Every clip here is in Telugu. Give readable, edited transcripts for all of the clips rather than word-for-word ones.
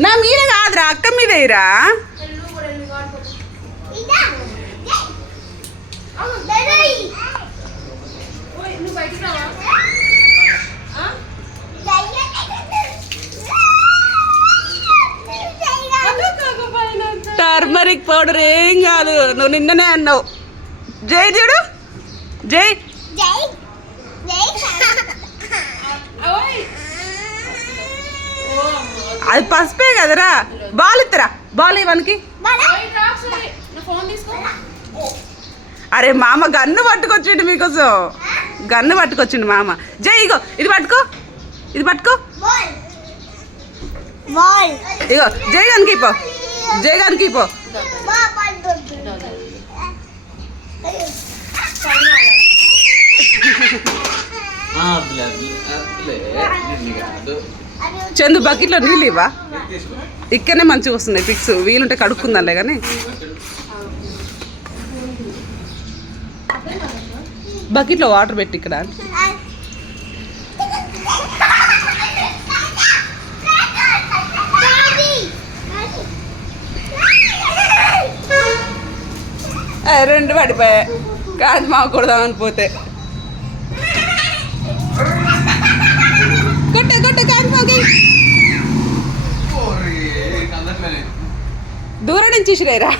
నా మీద కాదురా, అక్క మీదేరా. టర్మరిక్ పౌడర్ ఏం కాదు, నువ్వు నిన్ననే అన్నావు. జై చూడు, జై అది పసుపే కదరా. బాల్ ఇత్తరా, బాల్ ఇవ్వనికి. అరే మామ గన్ను పట్టుకొచ్చిండు మీకోసం, గన్ను పట్టుకొచ్చిండు మామ. జై ఇగో ఇది పట్టుకో, ఇది పట్టుకో. ఇగో జై గన్కి పో, జై గన్కి పో. చందు బకెట్లో నీళ్ళు ఇవ్వా, ఇక్కడనే మంచిగా వస్తున్నాయి పిక్స్. వీలుంటే కడుక్కుందాంలే కానీ. బకెట్లో వాటర్ పెట్టి ఇక్కడ. రెండు పడిపోయాయి, కాదు మాకు కొడదామని పోతే. కొట్టే కొట్టే కాదు మాకి. దూరం నుంచి ఇసిరేరా.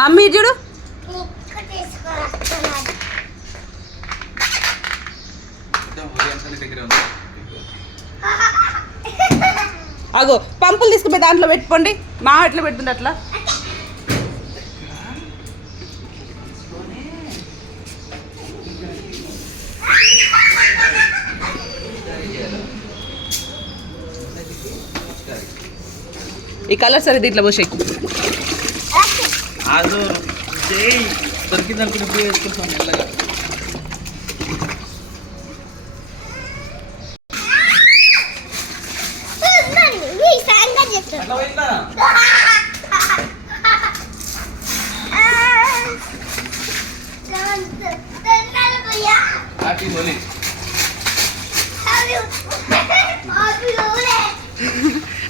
మమ్మీ చూడు, అగో పంపులు తీసుకుపోయి దాంట్లో పెట్టుకోండి. మా ఎట్లా పెడుతుండే అట్లా. ఈ కలర్ సరే దీంట్లో పోసే.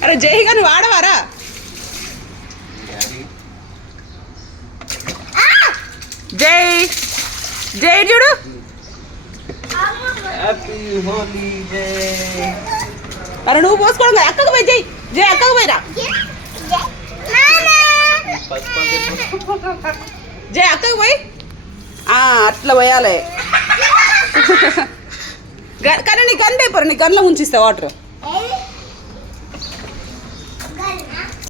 అరే జై గారు వాడవారా. జై జై చూడు. అరే నువ్వు పోసుకోవడం కదా, అక్కకు పోయి. జై జై అక్కకు పోయిరా. జై అక్కకు పోయి అట్లా పోయాలి. కానీ నీ గన్ పేపర్, నీ గన్లో ఉంచిస్తా వాటర్.